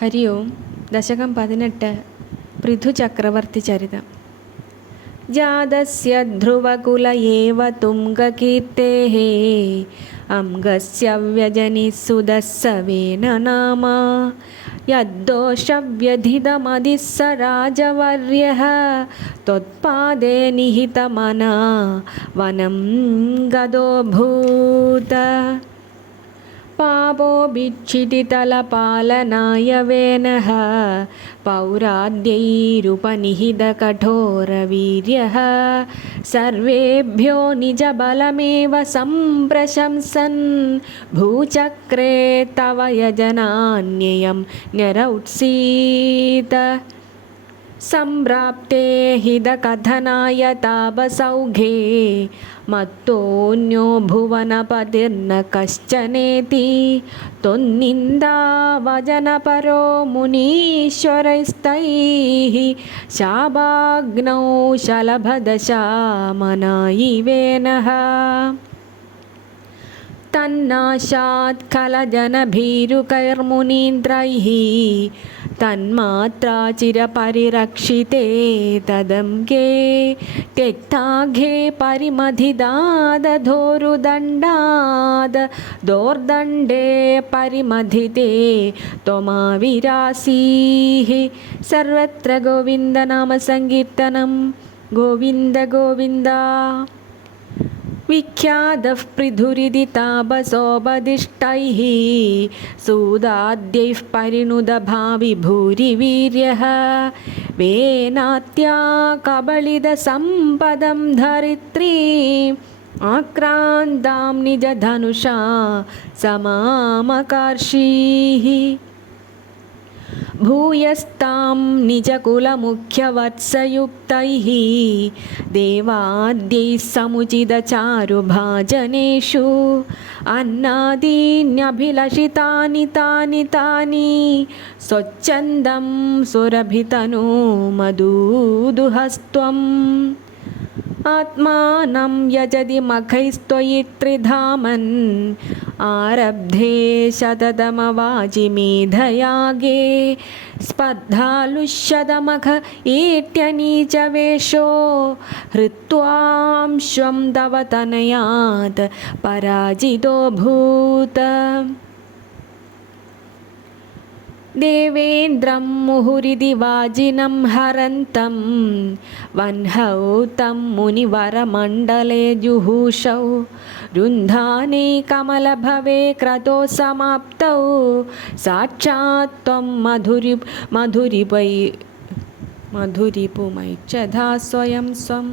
हरि ओं दशकं 18 पृथुचक्रवर्तिचरितम्। जातस्य ध्रुवकुल एव तुङ्गकीर्तेः अङ्गस्य व्यजनिसुदस्सवेन नाम यद्दोषव्यधितमधिः स राजवर्यः त्वत्पादे निहितमना वनं गतोऽभूत्। पापो भिक्षितितलपालनाय वेनः पौराद्यैरुपनिहितकठोरवीर्यः सर्वेभ्यो निजबलमेव सम्प्रशंसन् भूचक्रे तव यजनान्ययं न्यरौत्सीत। सम्प्राप्ते हितकथनाय तापसौघे मत्तोऽन्यो भुवनपतिर्न कश्चनेति त्वन्निन्दावचनपरो मुनीश्वरैस्तैः शापाग्नौ शलभदशामनायिवेनः। तन्नाशात् खलजनभीरुकैर्मुनीन्द्रैः तन्मात्रा चिरपरिरक्षिते तदङ्गे त्यक्ताघे परिमथिदादधोरुदण्डाद् दोर्दण्डे परिमथिते त्वमाविरासीः। सर्वत्र गोविन्दनामसङ्कीर्तनं गोविन्द गोविन्द। विख्यातः पृथुरिति तापसोपदिष्टैः सूदाद्यैः परिणुतभावि भूरिवीर्यः वेनात्या कबलितसम्पदं धरित्रीम् आक्रान्तां निजधनुषा समामकर्षीः। भूयस्तां निजकुलमुख्यवत्सयुक्तैः देवाद्यैः समुचितचारुभाजनेषु अन्नादीन्यभिलषितानि तानि तानि स्वच्छन्दं सुरभितनु मधुदुहस्त्वम्। आत्मानं यजति मखैस्त्वयि त्रिधामन् आरब्धे शततमवाजि मेधयागे स्पर्धालुष्यतमख ईट्यनीचवेषो हृत्वांश्वं तव तनयात् पराजितोऽभूत्। देवेन्द्रं मुहुरिति वाजिनं हरन्तं वह्नौ तं मुनिवरमण्डले जुहूषौ रुन्धाने कमलभवे क्रतो समाप्तौ साक्षात् त्वं मधुरिपुमैच्छधा स्वयं स्वम्।